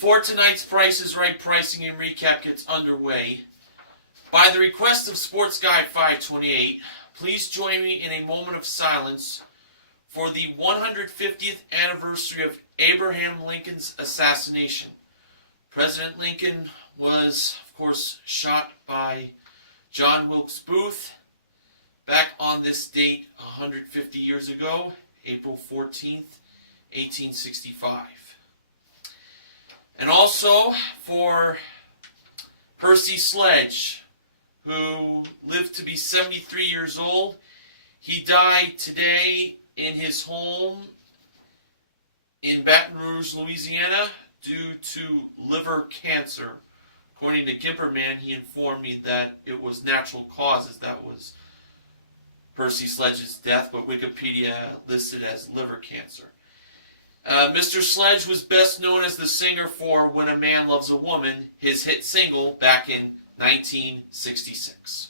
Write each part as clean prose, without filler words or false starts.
before tonight's Price is Right pricing and recap gets underway, by the request of Sports Guy 528, please join me in a moment of silence for the 150th anniversary of Abraham Lincoln's assassination. President Lincoln was, of course, shot by John Wilkes Booth back on this date 150 years ago, April 14th, 1865. And also for Percy Sledge, who lived to be 73 years old. He died today in his home in Baton Rouge, Louisiana, due to liver cancer. According to Gimperman, he informed me that it was natural causes that was Percy Sledge's death, but Wikipedia listed as liver cancer. Mr. Sledge was best known as the singer for When a Man Loves a Woman, his hit single back in 1966.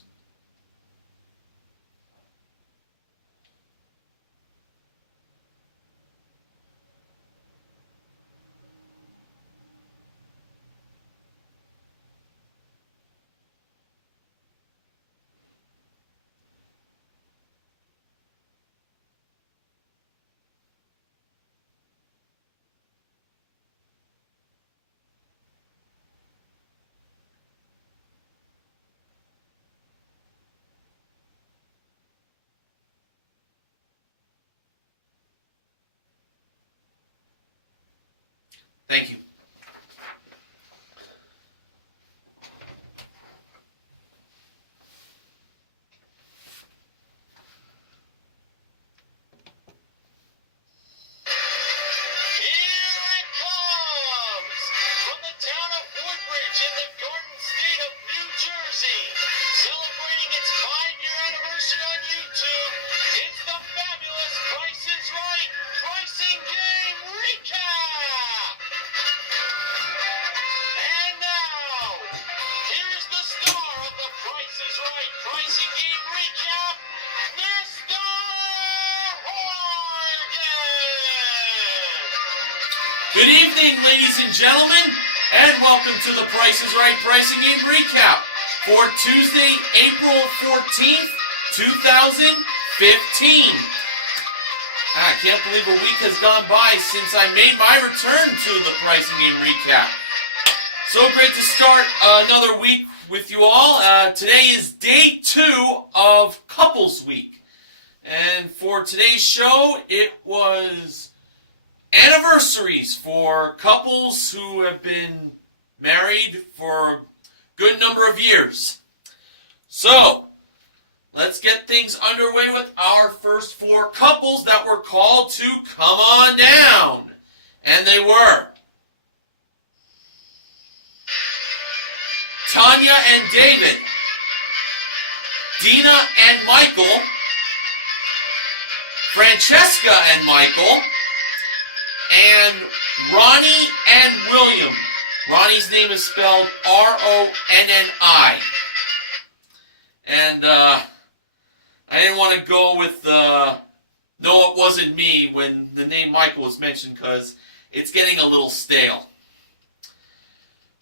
Thank you. Celebrating its 5-year anniversary on YouTube, it's the fabulous Price is Right Pricing Game Recap! And now, here's the star of the Price is Right Pricing Game Recap, Mr. Horgan! Good evening, ladies and gentlemen, and welcome to the Price is Right Pricing Game Recap for Tuesday, April 14th, 2015. I can't believe a week has gone by since I made my return to the Pricing Game Recap. So great to start another week with you all. Today is day 2 of Couples Week. And for today's show, it was anniversaries for couples who have been married for a good number of years. So, let's get things underway with our first 4 couples that were called to come on down. And they were Tanya and David, Dina and Michael, Francesca and Michael, and Ronnie and William. Ronnie's name is spelled R-O-N-N-I. And I didn't want to go with No, It Wasn't Me when the name Michael was mentioned because it's getting a little stale.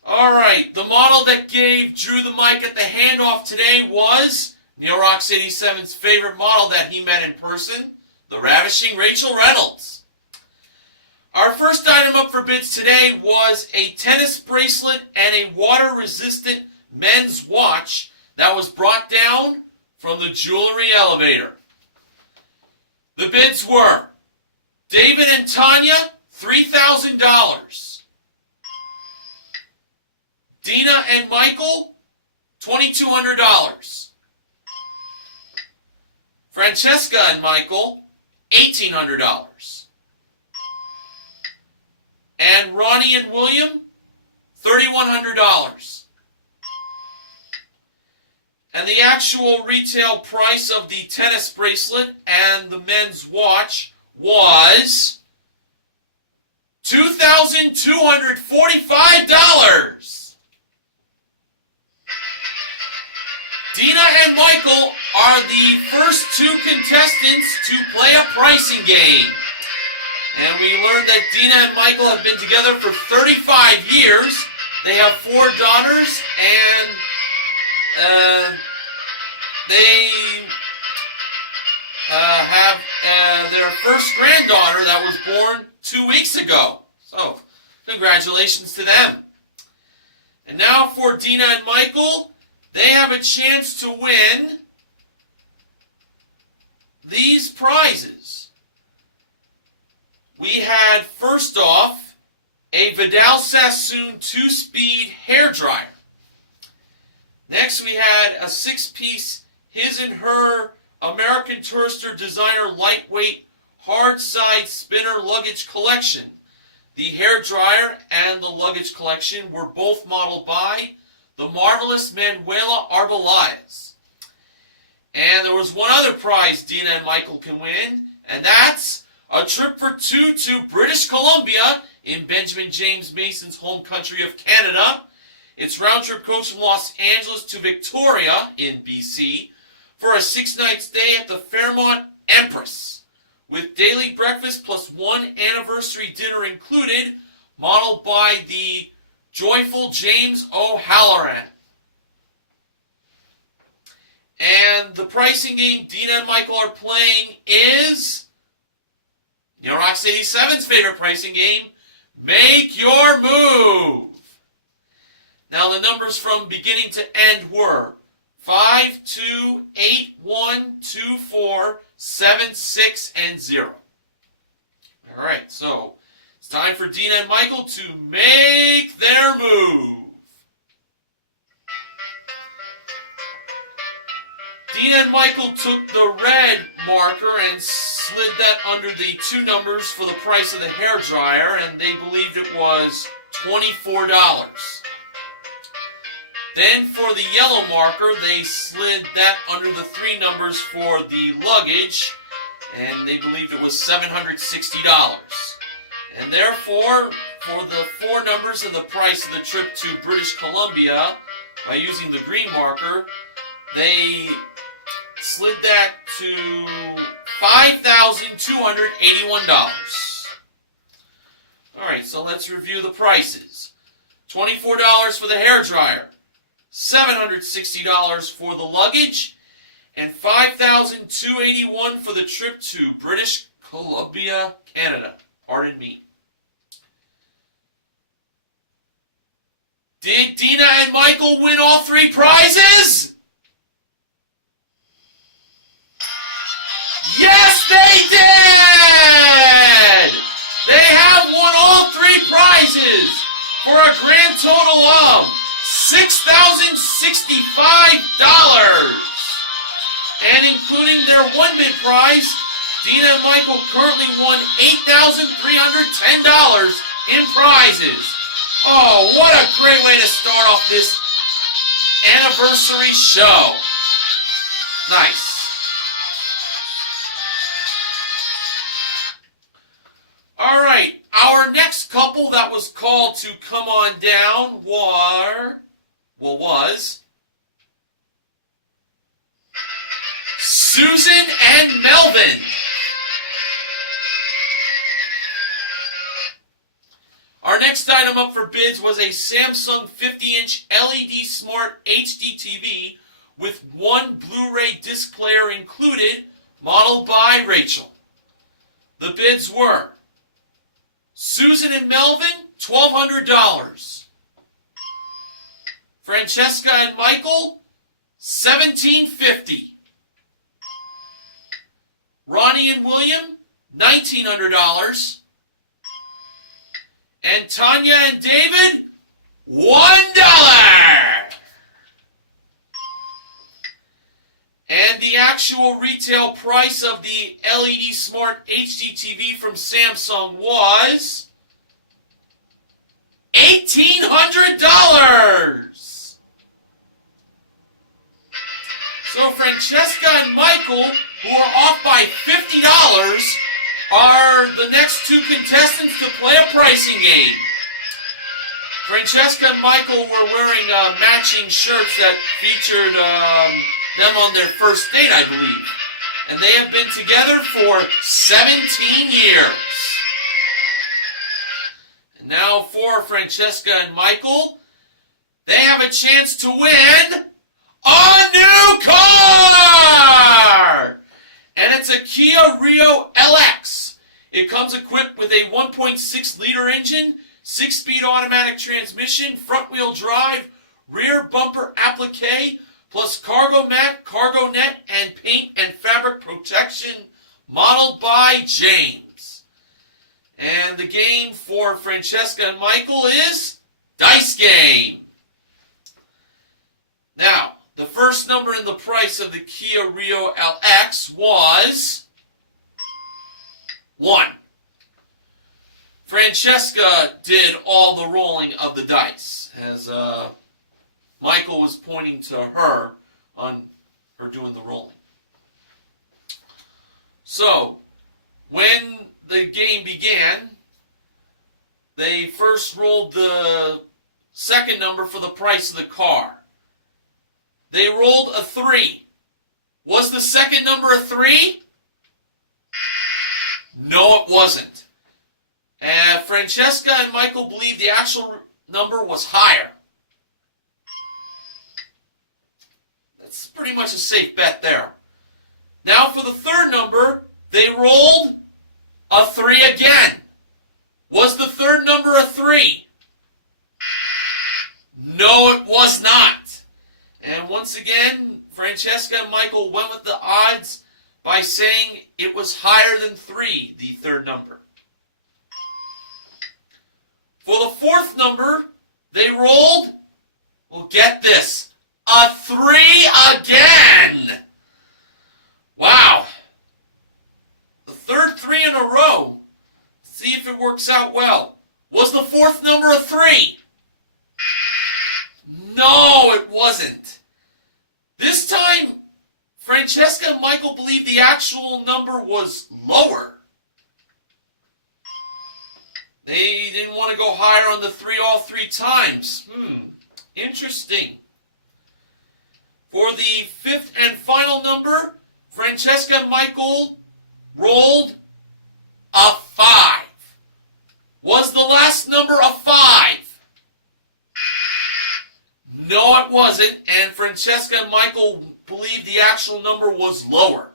Alright, the model that gave Drew the mic at the handoff today was Neil Rocks 87's favorite model that he met in person, the ravishing Rachel Reynolds. Our first item up for bids today was a tennis bracelet and a water-resistant men's watch that was brought down from the jewelry elevator. The bids were David and Tanya, $3,000. Dina and Michael, $2,200. Francesca and Michael, $1,800. And Ronnie and William, $3,100. And the actual retail price of the tennis bracelet and the men's watch was $2,245. Dina and Michael are the first 2 contestants to play a pricing game. And we learned that Dina and Michael have been together for 35 years. They have 4 daughters, and they have their first granddaughter that was born 2 weeks ago. So, congratulations to them. And now for Dina and Michael, they have a chance to win these prizes. We had, first off, a Vidal Sassoon 2-speed hairdryer. Next, we had a 6-piece His and Her American Tourister Designer Lightweight Hard Side Spinner Luggage Collection. The hairdryer and the luggage collection were both modeled by the marvelous Manuela Arbeláez. And there was one other prize Dina and Michael can win, and that's a trip for 2 to British Columbia in Benjamin James Mason's home country of Canada. It's round-trip coach from Los Angeles to Victoria in BC for a 6-night stay at the Fairmont Empress, with daily breakfast plus 1 anniversary dinner included, modeled by the joyful James O'Halloran. And the pricing game Dina and Michael are playing is Rox 87's favorite pricing game, Make Your Move. Now the numbers from beginning to end were 5, 2, 8, 1, 2, 4, 7, 6, and 0. All right, so it's time for Dina and Michael to make their move. Dina and Michael took the red marker and slid that under the 2 numbers for the price of the hairdryer, and they believed it was $24. Then for the yellow marker, they slid that under the 3 numbers for the luggage, and they believed it was $760. And therefore, for the 4 numbers and the price of the trip to British Columbia, by using the green marker, they slid that to $5,281. Alright, so let's review the prices. $24 for the hairdryer, $760 for the luggage, and $5,281 for the trip to British Columbia, Canada. Pardon me. Did Dina and Michael win all 3 prizes? Yes, they did! They have won all 3 prizes for a grand total of $6,065. And including their 1-bid prize, Dina and Michael currently won $8,310 in prizes. Oh, what a great way to start off this anniversary show. Nice. All right, our next couple that was called to come on down was Susan and Melvin. Our next item up for bids was a Samsung 50-inch LED Smart HD TV with 1 Blu-ray disc player included, modeled by Rachel. The bids were Susan and Melvin, $1,200. Francesca and Michael, $1,750. Ronnie and William, $1,900. And Tanya and David, $1. And the actual retail price of the LED Smart HD TV from Samsung was $1,800. So Francesca and Michael, who are off by $50, are the next 2 contestants to play a pricing game. Francesca and Michael were wearing matching shirts that featured them on their first date, I believe. And they have been together for 17 years. Now for Francesca and Michael, they have a chance to win a new car! And it's a Kia Rio LX. It comes equipped with a 1.6 liter engine, 6-speed automatic transmission, front-wheel drive, rear bumper applique, plus cargo mat, cargo net, and paint and fabric protection, modeled by James. And the game for Francesca and Michael is Dice Game. Now, the first number in the price of the Kia Rio LX was 1. Francesca did all the rolling of the dice, as Michael was pointing to her on her doing the rolling. So, when the game began, they first rolled the second number for the price of the car. They rolled a 3. Was the second number a 3? No, it wasn't. Francesca and Michael believe the actual number was higher. That's pretty much a safe bet there. Now for the third number, they rolled a 3 again. Was the third number a 3? No, it was not. And once again, Francesca and Michael went with the odds by saying it was higher than 3, the third number. For the fourth number, they rolled, well, get this, a 3 again. Wow. The third 3 in a row. See if it works out well. Was the fourth number a 3? No, it wasn't. This time, Francesca and Michael believe the actual number was lower. They didn't want to go higher on the 3 all 3 times. Interesting. For the fifth and final number, Francesca and Michael rolled a 5. Was the last number a 5? No, it wasn't, and Francesca and Michael believed the actual number was lower.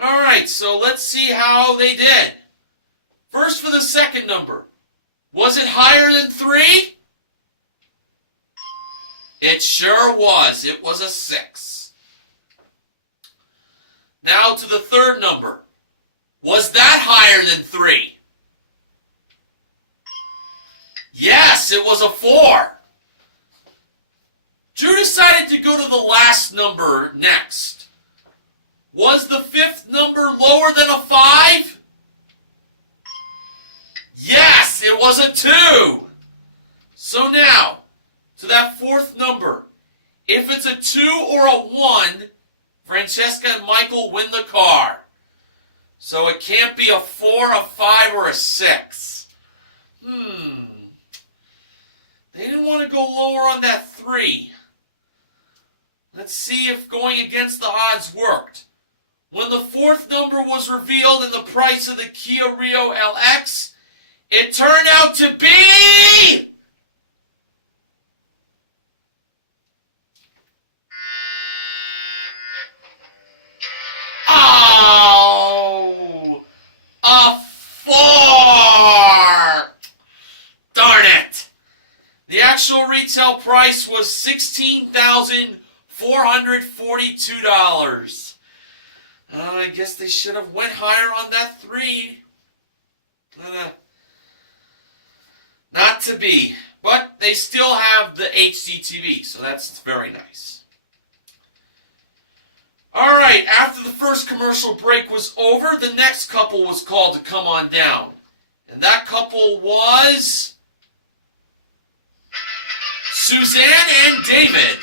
Alright, so let's see how they did. First for the second number. Was it higher than 3? It sure was. It was a 6. Now to the third number. Was that higher than 3? Yes, it was a 4. Drew decided to go to the last number next. Was the fifth number lower than a 5? Yes, it was a 2. So now, to that fourth number. If it's a 2 or a 1, Francesca and Michael win the car. So it can't be a 4, a 5, or a 6. They didn't want to go lower on that 3. Let's see if going against the odds worked. When the fourth number was revealed in the price of the Kia Rio LX, it turned out to be... Oh! A 4! Darn it! The actual retail price was $16,442. I guess they should have went higher on that 3. Not to be. But they still have the HD TV, so that's very nice. Alright, after the first commercial break was over, the next couple was called to come on down. And that couple was Suzanne and David.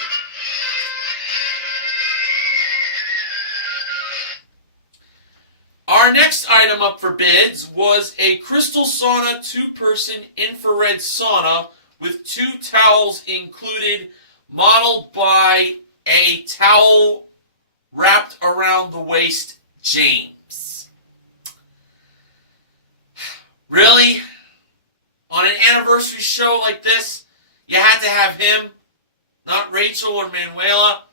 Our next item up for bids was a Crystal Sauna 2-person infrared sauna with 2 towels included, modeled by a towel wrapped around the waist, James. Really? On an anniversary show like this, you had to have him, not Rachel or Manuela?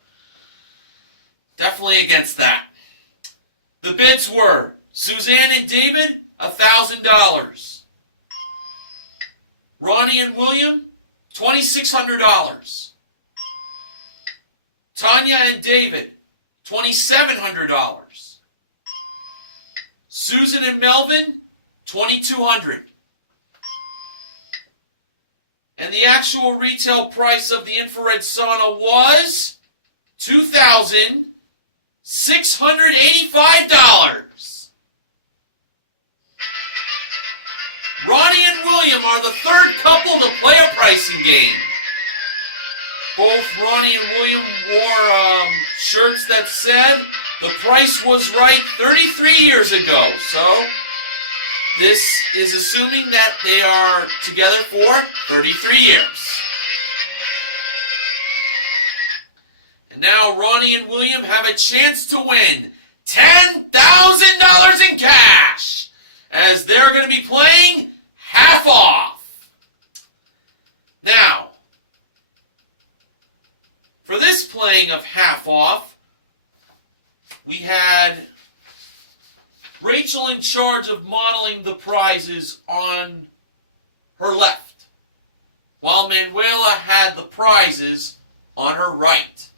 Definitely against that. The bids were Suzanne and David, $1,000. Ronnie and William, $2,600. Tanya and David, $2,700. Susan and Melvin, $2,200. And the actual retail price of the infrared sauna was $2,685. Ronnie and William are the third couple to play a pricing game. Both Ronnie and William wore shirts that said the price was right 33 years ago. So this is assuming that they are together for 33 years. And now Ronnie and William have a chance to win $10,000 in cash, as they're going to be playing half off. Now, for this playing of half off, we had Rachel in charge of modeling the prizes on her left, while Manuela had the prizes on her right.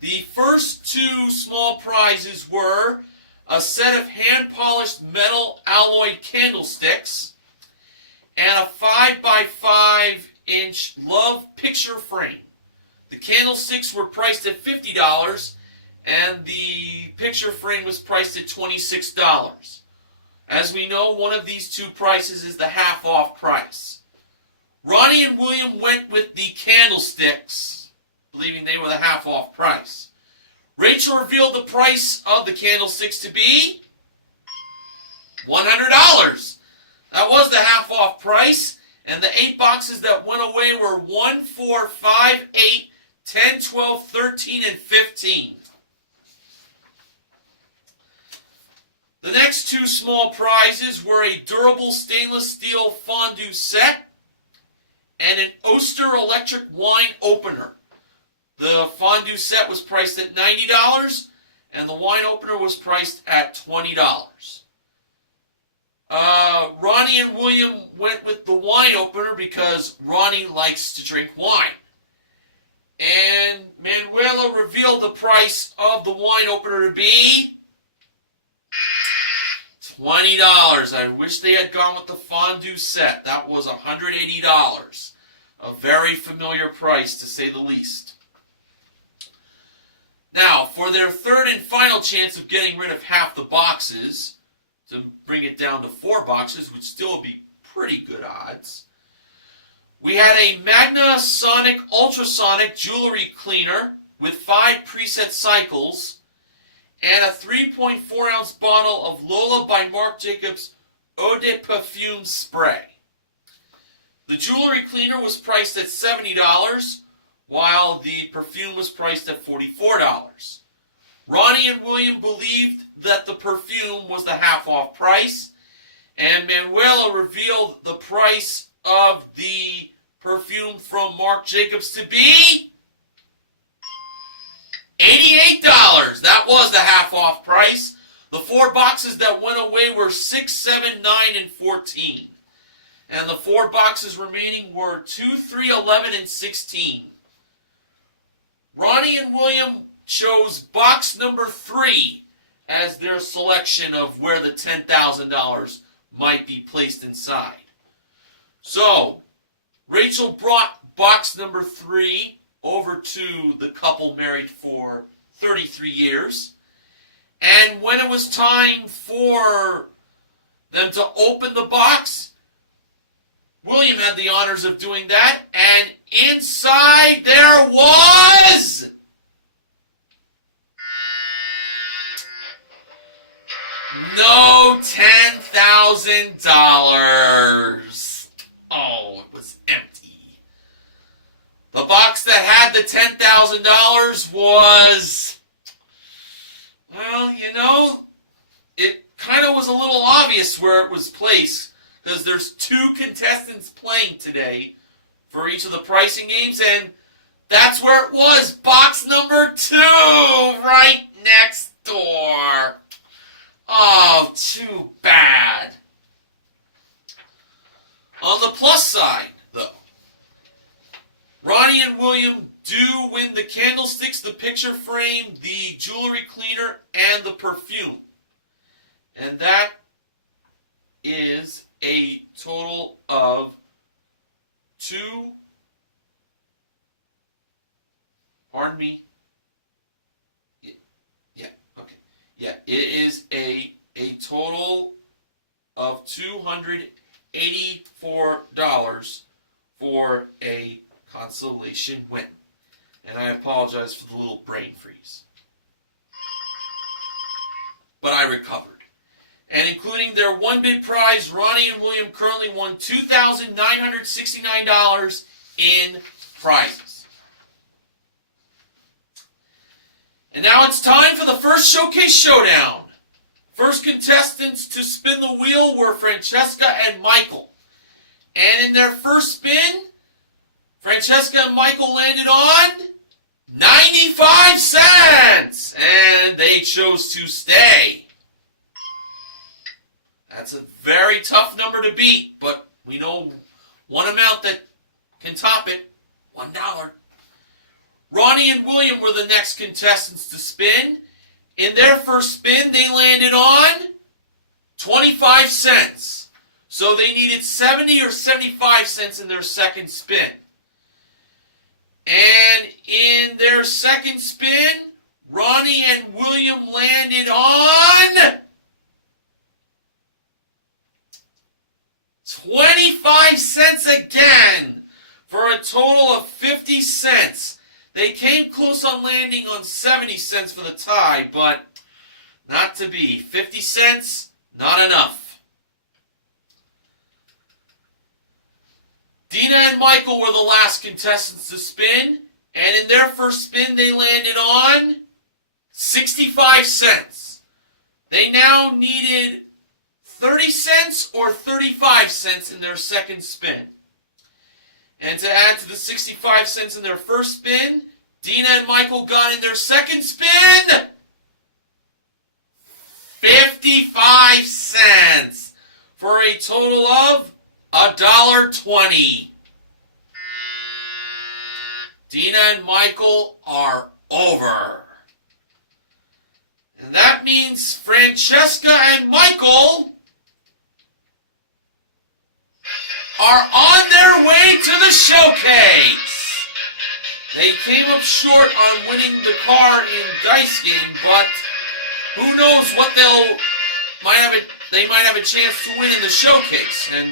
The first two small prizes were a set of hand-polished metal alloy candlesticks and a 5x5-inch love picture frame. The candlesticks were priced at $50, and the picture frame was priced at $26. As we know, one of these two prices is the half-off price. Ronnie and William went with the candlesticks, believing they were the half-off price. Rachel revealed the price of the candlesticks to be $100. That was the half-off price, and the 8 boxes that went away were 1, 4, 5, 8, 10, 12, 13, and 15. The next two small prizes were a durable stainless steel fondue set and an Oster electric wine opener. The fondue set was priced at $90, and the wine opener was priced at $20. Ronnie and William went with the wine opener because Ronnie likes to drink wine. And Manuela revealed the price of the wine opener to be $20. I wish they had gone with the fondue set. That was $180. A very familiar price, to say the least. Now, for their third and final chance of getting rid of half the boxes, to bring it down to 4 boxes, would still be pretty good odds, we had a Magna Sonic Ultrasonic jewelry cleaner with 5 preset cycles and a 3.4-ounce bottle of Lola by Marc Jacobs Eau de Parfum spray. The jewelry cleaner was priced at $70, while the perfume was priced at $44. Ronnie and William believed that the perfume was the half-off price, and Manuela revealed the price of the perfume from Marc Jacobs to be $88. That was the half-off price. The 4 boxes that went away were 6, 7, 9, and 14. And the 4 boxes remaining were 2, 3, 11, and 16. Ronnie and William chose box number 3 as their selection of where the $10,000 might be placed inside. So, Rachel brought box number 3 over to the couple married for 33 years. And when it was time for them to open the box, William had the honors of doing that, and inside there was no $10,000. Oh, it was empty. The box that had the $10,000 was, well, you know, it kind kind of was a little obvious where it was placed because there's 2 contestants playing today for each of the pricing games, and that's where it was. Box number 2, right next door. Oh, too bad. On the plus side, though, Ronnie and William do win the candlesticks, the picture frame, the jewelry cleaner, and the perfume. And that is a total of pardon me. Yeah, okay. Yeah, it is a total of $284 for a consolation win. And I apologize for the little brain freeze. But I recovered. And including their 1 bid prize, Ronnie and William currently won $2,969 in prizes. And now it's time for the first showcase showdown. First contestants to spin the wheel were Francesca and Michael. And in their first spin, Francesca and Michael landed on 95 cents. And they chose to stay. That's a very tough number to beat, but we know one amount that can top it, $1. Ronnie and William were the next contestants to spin. In their first spin, they landed on 25 cents. So they needed 70 or 75 cents in their second spin. And in their second spin, Ronnie and William landed on 25 cents again, for a total of 50 cents. They came close on landing on 70 cents for the tie, but not to be. 50 cents, not enough. Dina and Michael were the last contestants to spin, and in their first spin they landed on 65 cents. They now needed 30 cents or 35 cents in their second spin. And to add to the 65 cents in their first spin, Dina and Michael got in their second spin 55 cents for a total of $1.20. Dina and Michael are over. And that means Francesca and Michael are on their way to the showcase. They came up short on winning the car in dice game, but who knows what they might have a chance to win in the showcase, and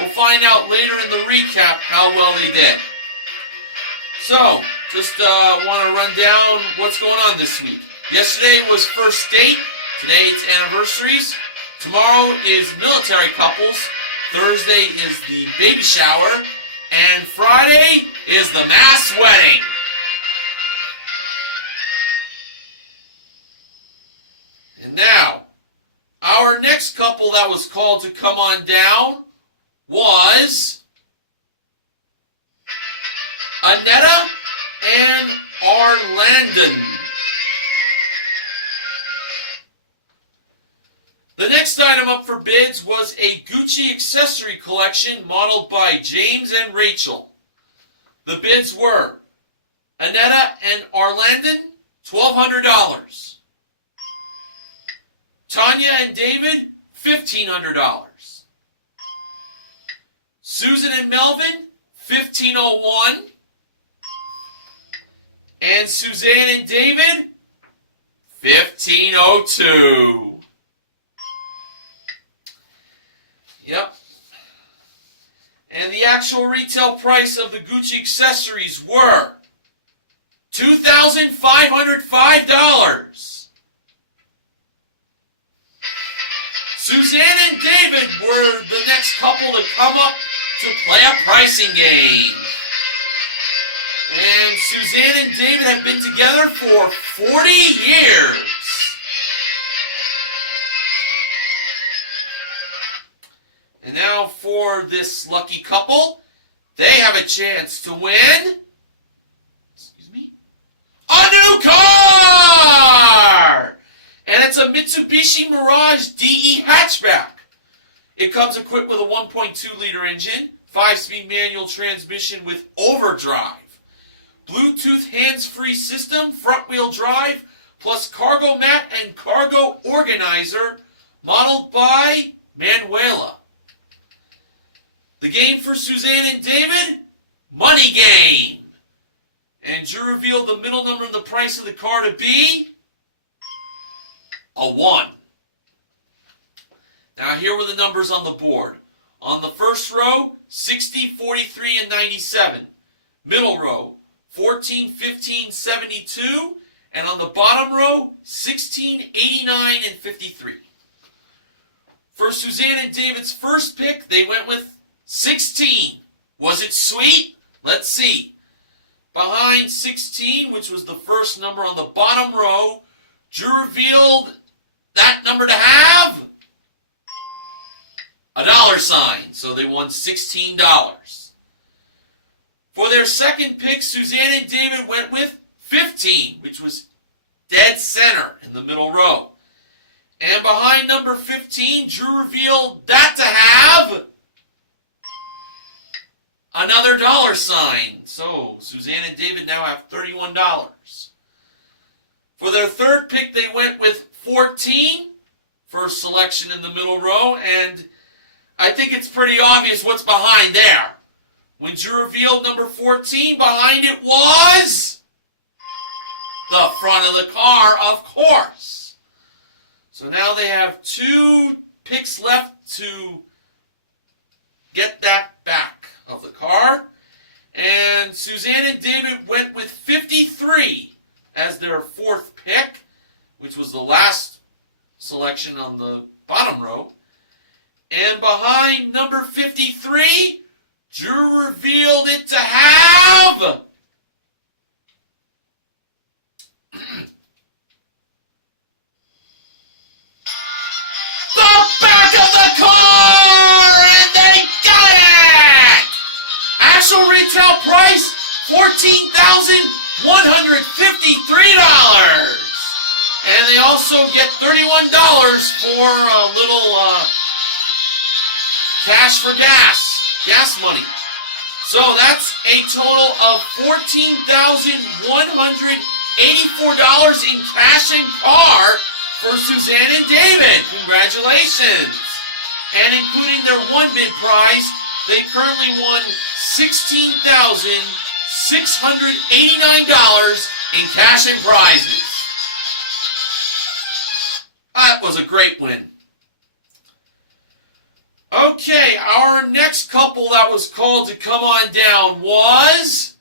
we'll find out later in the recap how well they did. So, just want to run down what's going on this week. Yesterday was first date. Today it's anniversaries. Tomorrow is military couples. Thursday is the baby shower, and Friday is the mass wedding. And now, our next couple that was called to come on down was Annetta and Arlandon. The next item up for bids was a Gucci accessory collection modeled by James and Rachel. The bids were Annetta and Arlandon, $1,200. Tanya and David, $1,500. Susan and Melvin, $1,501. And Suzanne and David, $1,502. Yep. And the actual retail price of the Gucci accessories were $2,505. Suzanne and David were the next couple to come up to play a pricing game. And Suzanne and David have been together for 40 years. Now for this lucky couple, they have a chance to win, a new car! And it's a Mitsubishi Mirage DE hatchback. It comes equipped with a 1.2-liter engine, 5-speed manual transmission with overdrive, Bluetooth hands-free system, front-wheel drive, plus cargo mat and cargo organizer, modeled by Manuela. The game for Suzanne and David? Money game. And Drew revealed the middle number of the price of the car to be a 1. Now here were the numbers on the board. On the first row, 60, 43, and 97. Middle row, 14, 15, 72. And on the bottom row, 16, 89, and 53. For Suzanne and David's first pick, they went with 16. Was it sweet? Let's see. Behind 16, which was the first number on the bottom row, Drew revealed that number to have a $sign. So they won $16. For their second pick, Suzanne and David went with 15, which was dead center in the middle row. And behind number 15, Drew revealed that to have another $sign. So Suzanne and David now have $31. For their third pick, they went with 14. First selection in the middle row. And I think it's pretty obvious what's behind there. When Drew revealed number 14, behind it was the front of the car, of course. So now they have 2 picks left to get that back of the car. And Suzanne and David went with 53 as their fourth pick, which was the last selection on the bottom row. And behind number 53, Drew revealed it to have the back of the car! And they got it! Actual retail price, $14,153. And they also get $31 for a little cash for gas money. So that's a total of $14,184 in cash and car for Suzanne and David. Congratulations. And including their one bid prize, they currently won $16,689 in cash and prizes. That was a great win. Okay, our next couple that was called to come on down was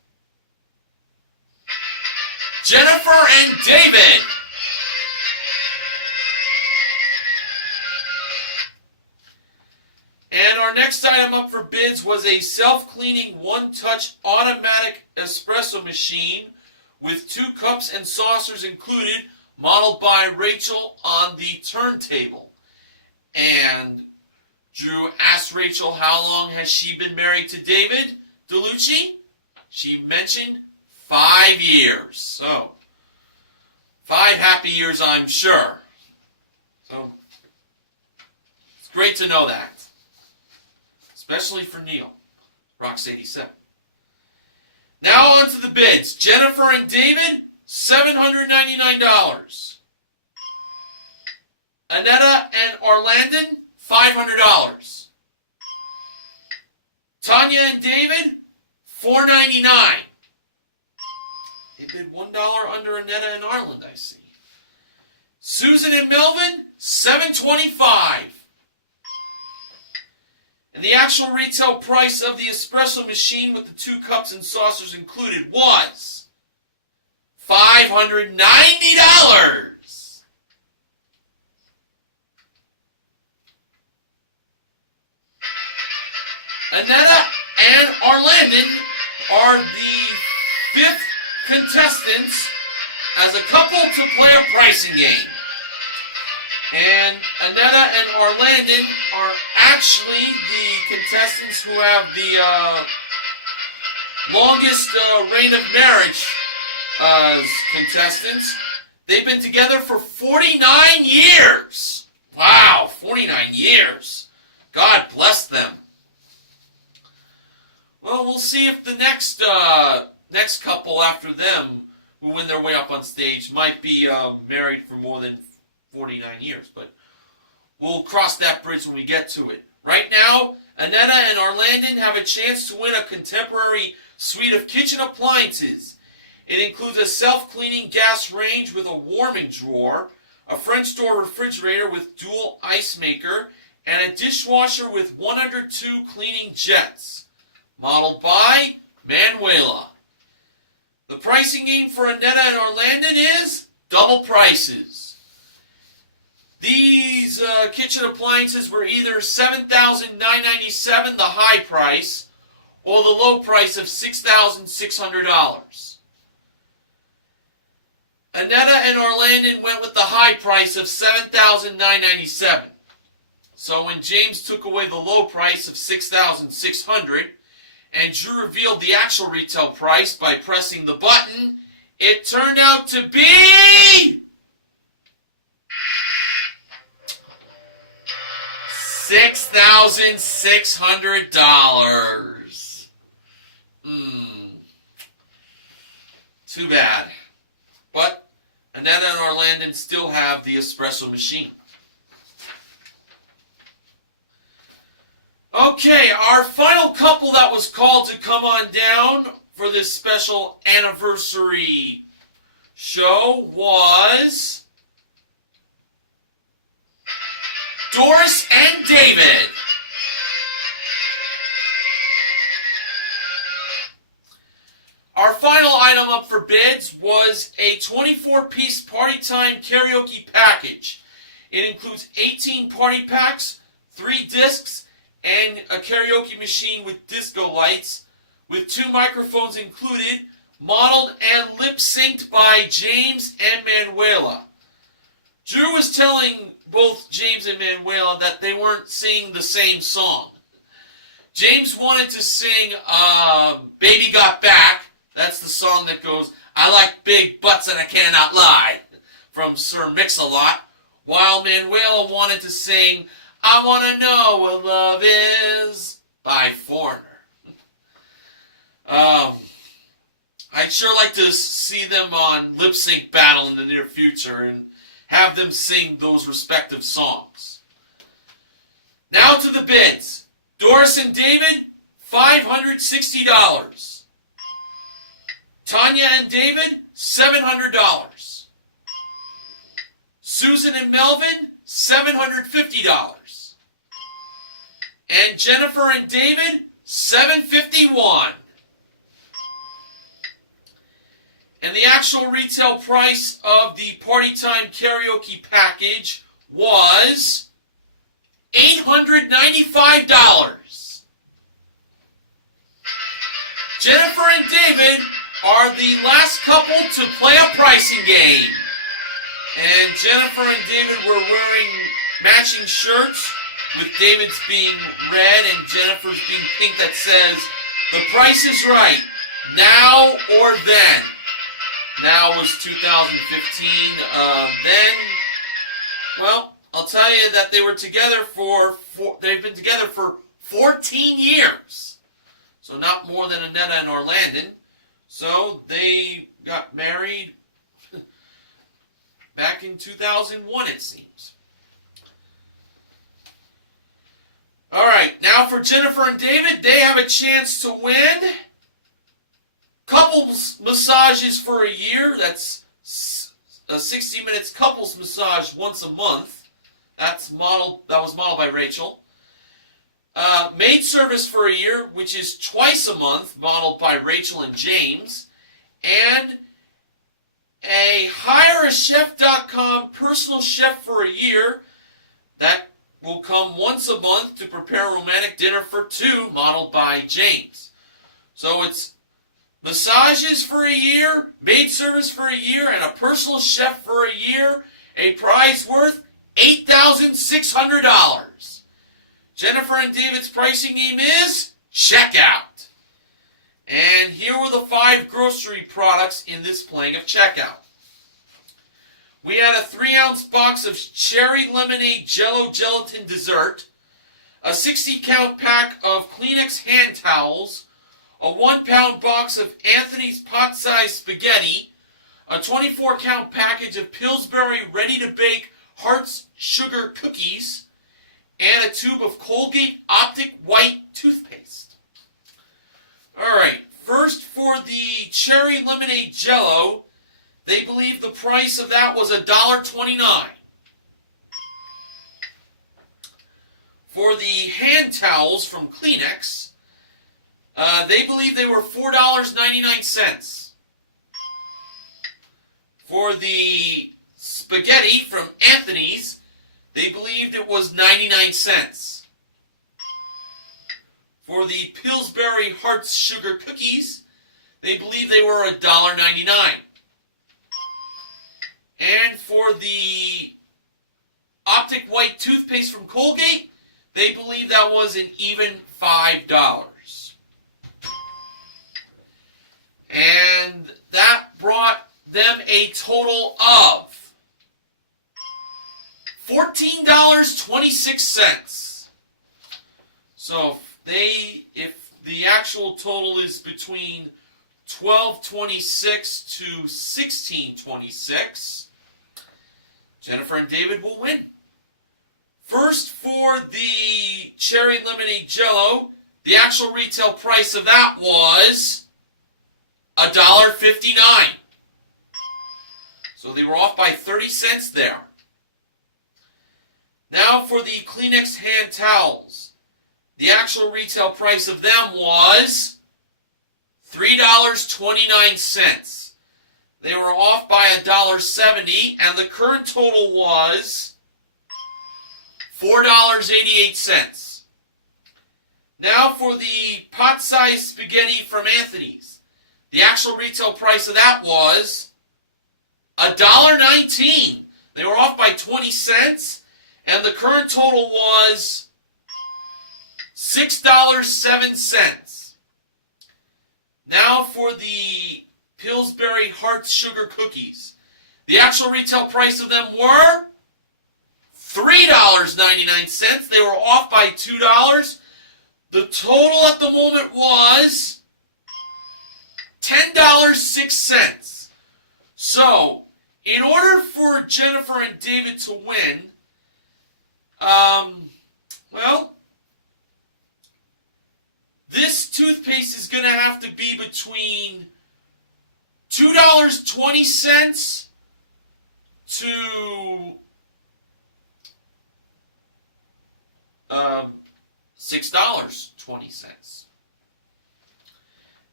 Jennifer and David. And our next item up for bids was a self-cleaning one-touch automatic espresso machine with 2 cups and saucers included, modeled by Rachel on the turntable. And Drew asked Rachel how long has she been married to David DeLucci. She mentioned 5 years. So, 5 happy years, I'm sure. So, it's great to know that. Especially for Neil, Rocks 87. Now on to the bids. Jennifer and David, $799. Annetta and Orlandon, $500. Tanya and David, $499. They bid $1 under Annetta and Arland, I see. Susan and Melvin, $725. And the actual retail price of the espresso machine with the 2 cups and saucers included was $590. Annetta and Orlandon are the 5th contestants as a couple to play a pricing game. And Annetta and Orlandon are actually the contestants who have the longest reign of marriage contestants. They've been together for 49 years. Wow, 49 years. God bless them. Well, we'll see if the next couple after them who win their way up on stage might be married for more than 49 years. But we'll cross that bridge when we get to it. Right now, Annetta and Orlandon have a chance to win a contemporary suite of kitchen appliances. It includes a self-cleaning gas range with a warming drawer, a French door refrigerator with dual ice maker, and a dishwasher with 102 cleaning jets. Modeled by Manuela. The pricing game for Annetta and Orlandon is double prices. These kitchen appliances were either $7,997, the high price, or the low price of $6,600. Annetta and Orlandon went with the high price of $7,997. So when James took away the low price of $6,600, and Drew revealed the actual retail price by pressing the button, it turned out to be $6,600. Too bad. But Annetta and Orlandon still have the espresso machine. Okay, our final couple that was called to come on down for this special anniversary show was Doris and David. Our final item up for bids was a 24-piece Party Time karaoke package. It includes 18 party packs, 3 discs, and a karaoke machine with disco lights, with 2 microphones included, modeled and lip-synced by James and Manuela. Drew was telling both James and Manuela that they weren't singing the same song. James wanted to sing Baby Got Back. That's the song that goes, I like big butts and I cannot lie, from Sir Mix-a-Lot, while Manuela wanted to sing I Want to Know What Love Is by Foreigner. I'd sure like to see them on lip sync battle in the near future and have them sing those respective songs. Now to the bids. Doris and David, $560. Tanya and David, $700. Susan and Melvin, $750. And Jennifer and David, $751. And the actual retail price of the Party Time karaoke package was $895. Jennifer and David are the last couple to play a pricing game. And Jennifer and David were wearing matching shirts, with David's being red and Jennifer's being pink, that says, "The price is right, now or then." Now was 2015. Then, well, I'll tell you that they were together they've been together for 14 years. So not more than Annetta and Orlandon. So they got married back in 2001, it seems. All right, now for Jennifer and David, they have a chance to win couples massages for a year. That's a 60 minutes couples massage once a month. That was modeled by Rachel. Maid service for a year, which is twice a month, modeled by Rachel and James. And a hireachef.com personal chef for a year. That will come once a month to prepare a romantic dinner for 2, modeled by James. So it's massages for a year, maid service for a year, and a personal chef for a year. A prize worth $8,600. Jennifer and David's pricing game is Checkout. And here were the 5 grocery products in this playing of Checkout. We had a 3-ounce box of cherry lemonade Jello gelatin dessert, a 60-count pack of Kleenex hand towels, a 1-pound box of Anthony's pot-sized spaghetti, a 24-count package of Pillsbury ready-to-bake Hearts sugar cookies, and a tube of Colgate Optic White toothpaste. Alright, first for the cherry lemonade Jello, they believe the price of that was $1.29. For the hand towels from Kleenex, they believe they were $4.99. For the spaghetti from Anthony's, they believed it was 99 cents. For the Pillsbury Hearts sugar cookies, they believe they were $1.99. And for the Optic White toothpaste from Colgate, they believe that was an even $5. And that brought them a total of $14.26. So if the actual total is between $12.26 to $16.26, Jennifer and David will win. First, for the cherry lemonade Jello, the actual retail price of that was $1.59. So they were off by 30 cents there. Now for the Kleenex hand towels. The actual retail price of them was $3.29. They were off by $1.70, and the current total was $4.88. Now for the pot-sized spaghetti from Anthony's. The actual retail price of that was $1.19. They were off by 20 cents, and the current total was $6.07. Now for the Pillsbury Hearts sugar cookies. The actual retail price of them were $3.99. They were off by $2. The total at the moment was $10.06. So, in order for Jennifer and David to win, this toothpaste is going to have to be between $2.20 to $6.20.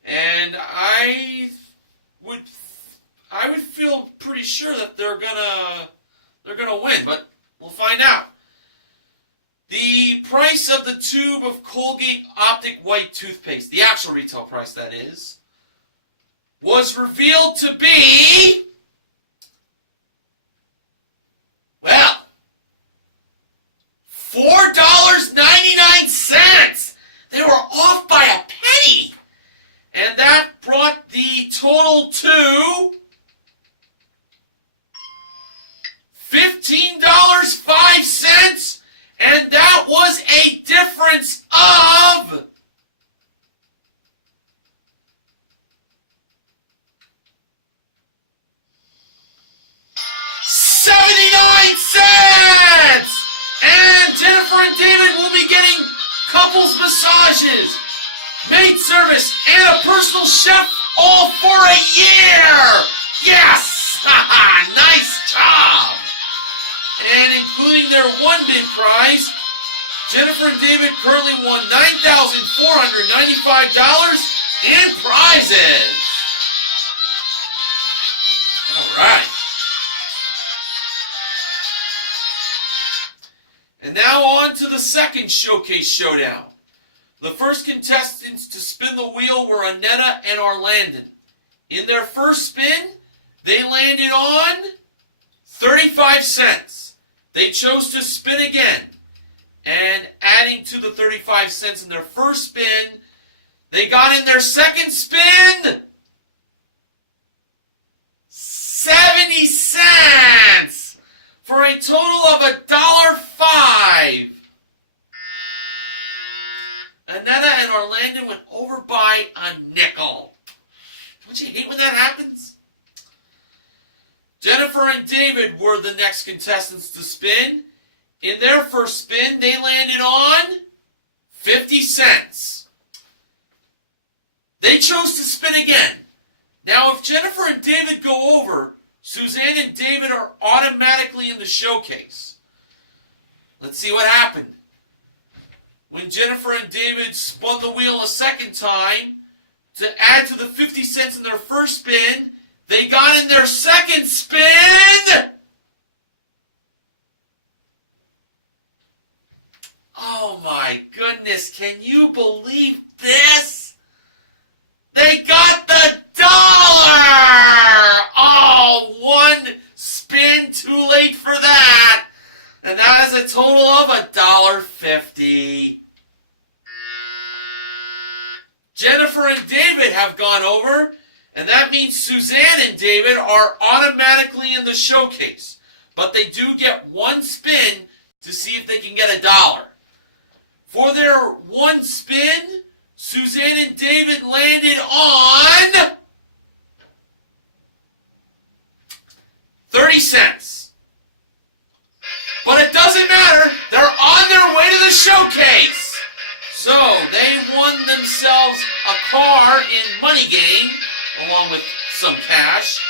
And I would feel pretty sure that they're gonna win, but we'll find out. The price of the tube of Colgate Optic White toothpaste, the actual retail price that is, was revealed to be, well, $4.99. They were off by a penny. And that brought the total to $15.05. And that was a difference of $0.79. And Jennifer and David will be getting couples massages, maid service, and a personal chef all for a year. Yes! Nice job! And including their one bid prize, Jennifer and David currently won $9,495 in prizes. All right. And now on to the second showcase showdown. The first contestants to spin the wheel were Annetta and Arlandon. In their first spin, they landed on 35 cents. They chose to spin again, and adding to the 35 cents in their first spin, they got in their second spin 70 cents for a total of $1.05. Annetta and Orlando went over by a nickel. Don't you hate when that happens? Jennifer and David were the next contestants to spin. In their first spin, they landed on 50 cents. They chose to spin again. Now, if Jennifer and David go over, Suzanne and David are automatically in the showcase. Let's see what happened. When Jennifer and David spun the wheel a second time, to add to the 50 cents in their first spin, they got in their second spin. Oh my goodness, can you believe this? They got the $1! Oh, one spin too late for that. And that is a total of $1.50. Jennifer and David have gone over, and that means Suzanne and David are automatically in the showcase. But they do get one spin to see if they can get $1. For their one spin, Suzanne and David landed on 30 cents. But it doesn't matter. They're on their way to the showcase. So they won themselves a car in Money Game, along with some cash.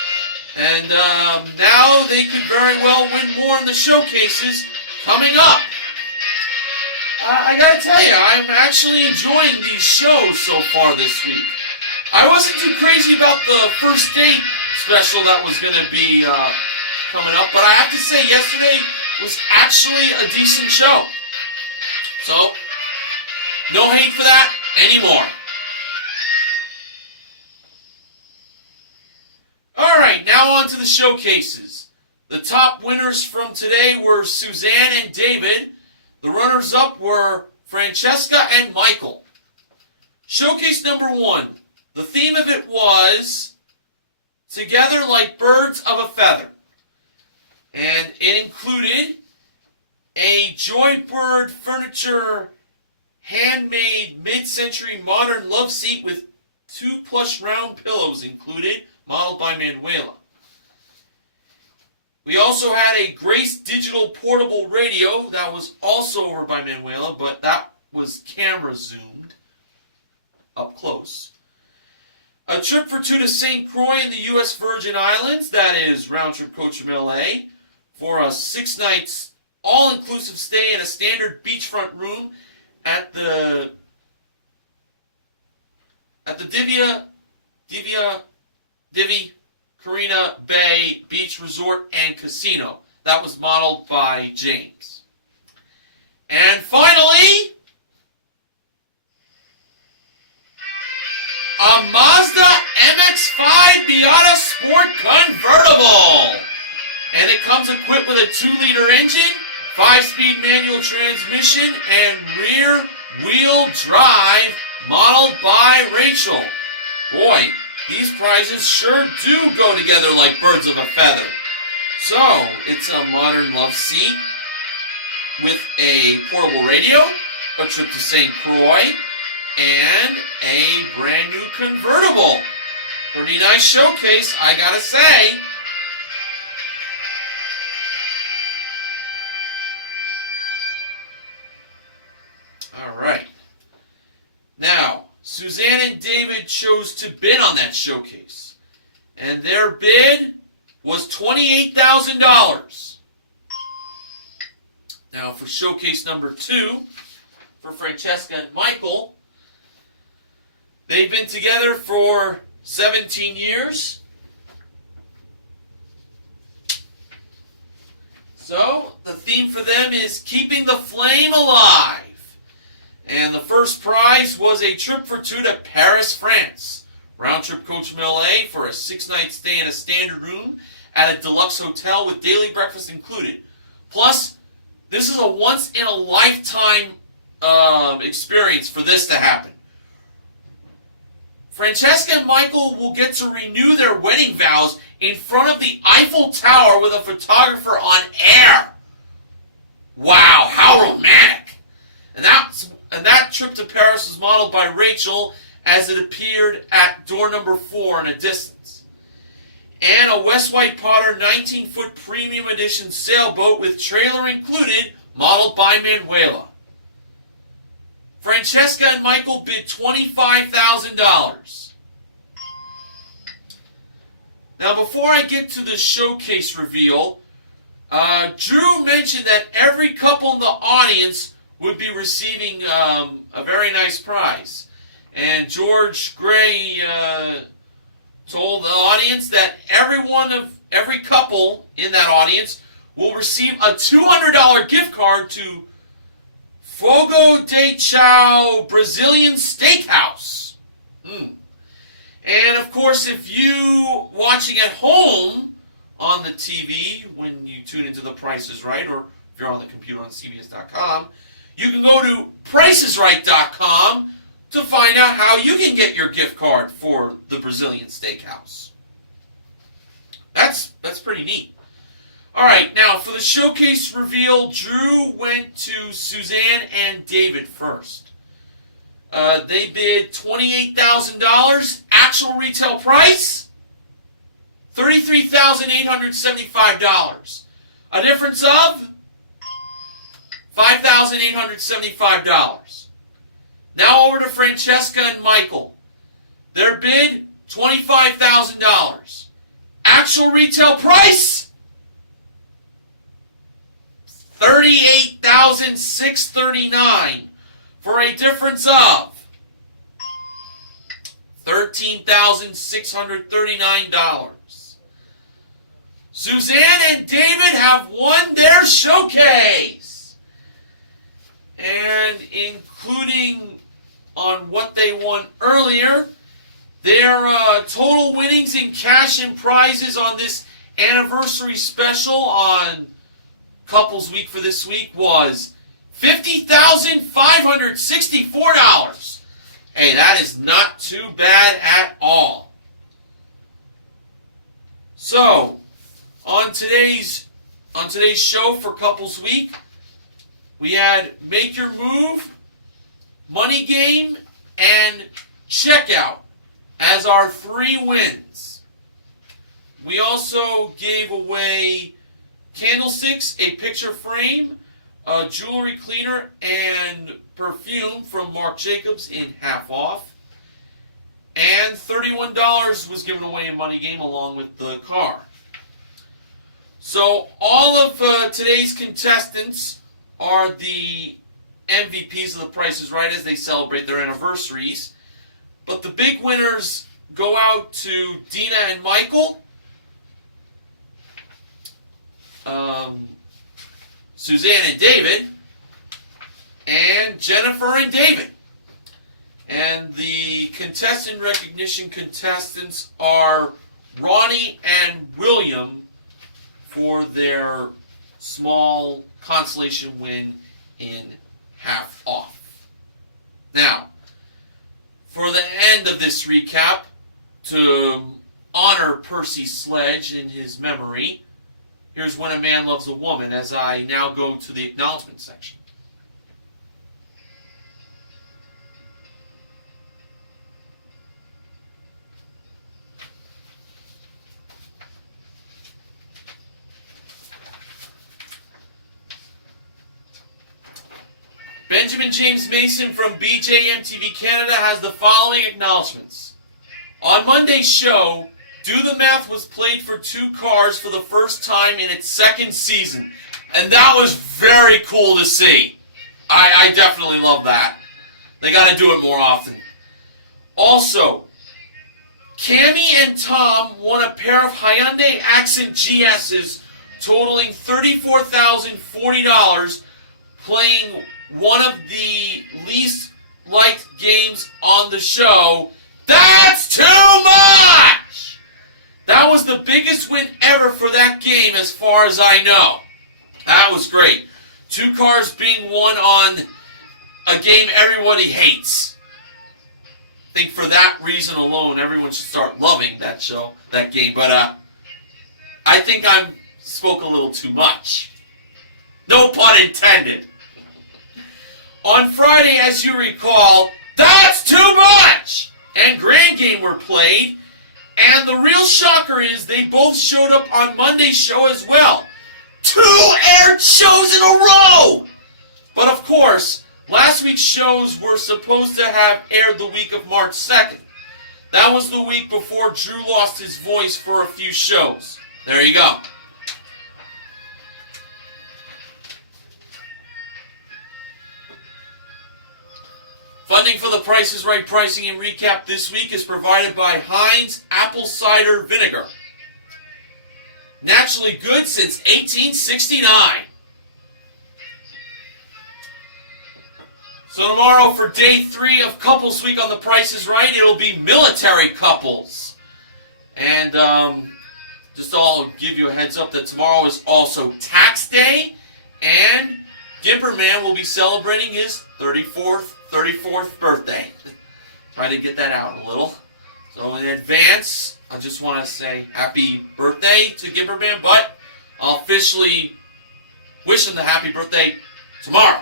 And now they could very well win more in the showcases coming up. I gotta tell you, I'm actually enjoying these shows so far this week. I wasn't too crazy about the first date special that was going to be coming up, but I have to say yesterday was actually a decent show. So, no hate for that anymore. Alright, now on to the showcases. The top winners from today were Suzanne and David. The runners-up were Francesca and Michael. Showcase number 1. The theme of it was Together Like Birds of a Feather. And it included a Joybird Furniture handmade mid-century modern love seat with 2 plush round pillows included, modeled by Manuela. We also had a Grace Digital portable radio that was also over by Manuela, but that was camera zoomed up close. A trip for 2 to St. Croix in the U.S. Virgin Islands, that is round trip coach from L.A., for a 6 nights all-inclusive stay in a standard beachfront room at the Divi Carina Bay Beach Resort and Casino. That was modeled by James. And finally, a Mazda MX-5 Miata Sport Convertible. And it comes equipped with a 2-liter engine, 5-speed manual transmission, and rear-wheel drive modeled by Rachel. Boy, these prizes sure do go together like birds of a feather. So, it's a modern love seat with a portable radio, a trip to St. Croix, and a brand new convertible. Pretty nice showcase, I gotta say. Alright. Now, Suzanne and David chose to bid on that showcase. And their bid was $28,000. Now, for showcase number 2, for Francesca and Michael, they've been together for 17 years. So, the theme for them is keeping the flame alive. And the first prize was a trip for 2 to Paris, France. Round trip coach from LA for a 6-night stay in a standard room at a deluxe hotel with daily breakfast included. Plus, This is a once-in-a-lifetime experience for this to happen. Francesca and Michael will get to renew their wedding vows in front of the Eiffel Tower with a photographer on air. Wow, how romantic! And that trip to Paris was modeled by Rachel as it appeared at door number 4 in a distance. And a West White Potter 19-foot premium edition sailboat with trailer included, modeled by Manuela. Francesca and Michael bid $25,000. Now, before I get to the showcase reveal, Drew mentioned that every couple in the audience would be receiving a very nice prize. And George Gray told the audience that every couple in that audience will receive a $200 gift card to Fogo de Chao Brazilian Steakhouse. And of course, if you watching at home on the TV when you tune into The Price is Right, or if you're on the computer on CBS.com, you can go to PricesRight.com to find out how you can get your gift card for the Brazilian Steakhouse. That's pretty neat. All right, now for the showcase reveal, Drew went to Suzanne and David first. They bid $28,000. Actual retail price, $33,875. A difference of $5,875. Now over to Francesca and Michael. Their bid, $25,000. Actual retail price, $38,639, for a difference of $13,639. Suzanne and David have won their showcase. And including on what they won earlier, their total winnings in cash and prizes on this anniversary special on Couples Week for this week was $50,564. Hey, that is not too bad at all. So, on today's show for Couples Week, we had Make Your Move, Money Game, and Checkout as our 3 wins. We also gave away candlesticks, a picture frame, a jewelry cleaner, and perfume from Marc Jacobs in half off. And $31 was given away in Money Game along with the car. So all of today's contestants are the MVPs of The Price is Right as they celebrate their anniversaries. But the big winners go out to Dina and Michael, Suzanne and David, and Jennifer and David. And the contestant recognition contestants are Ronnie and William for their small consolation win in half off. Now, for the end of this recap, to honor Percy Sledge in his memory, here's When a Man Loves a Woman, as I now go to the acknowledgement section. Benjamin James Mason from BJMTV Canada has the following acknowledgements. On Monday's show, Do the Math was played for 2 cars for the first time in its 2nd season. And that was very cool to see. I definitely love that. They got to do it more often. Also, Cammie and Tom won a pair of Hyundai Accent GS's totaling $34,040 playing one of the least liked games on the show. That's too much! That was the biggest win ever for that game as far as I know. That was great. 2 cars being won on a game everybody hates. I think for that reason alone, everyone should start loving that game. But I think I spoke a little too much. No pun intended. On Friday, as you recall, that's too much! And Grand Game were played. And the real shocker is they both showed up on Monday's show as well. 2 aired shows in a row! But of course, last week's shows were supposed to have aired the week of March 2nd. That was the week before Drew lost his voice for a few shows. There you go. Funding for the Price is Right pricing and recap this week is provided by Heinz Apple Cider Vinegar. Naturally good since 1869. So tomorrow for day 3 of Couples Week on the Price is Right, it'll be military couples. And just I'll give you a heads up that tomorrow is also tax day, and Gimperman will be celebrating his 34th birthday. Try to get that out a little. So in advance, I just want to say happy birthday to Gimperman, but I'll officially wish him the happy birthday tomorrow.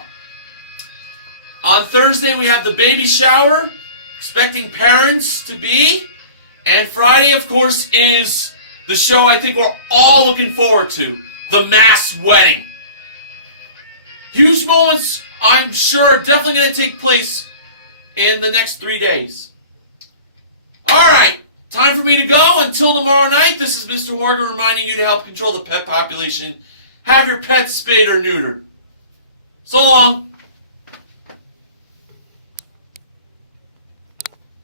On Thursday, we have the baby shower, expecting parents to be. And Friday, of course, is the show I think we're all looking forward to, the mass wedding. Huge moments, I'm sure, are definitely going to take place in the next 3 days. All right, time for me to go. Until tomorrow night, this is Mr. Horgan reminding you to help control the pet population. Have your pets spayed or neutered. So long.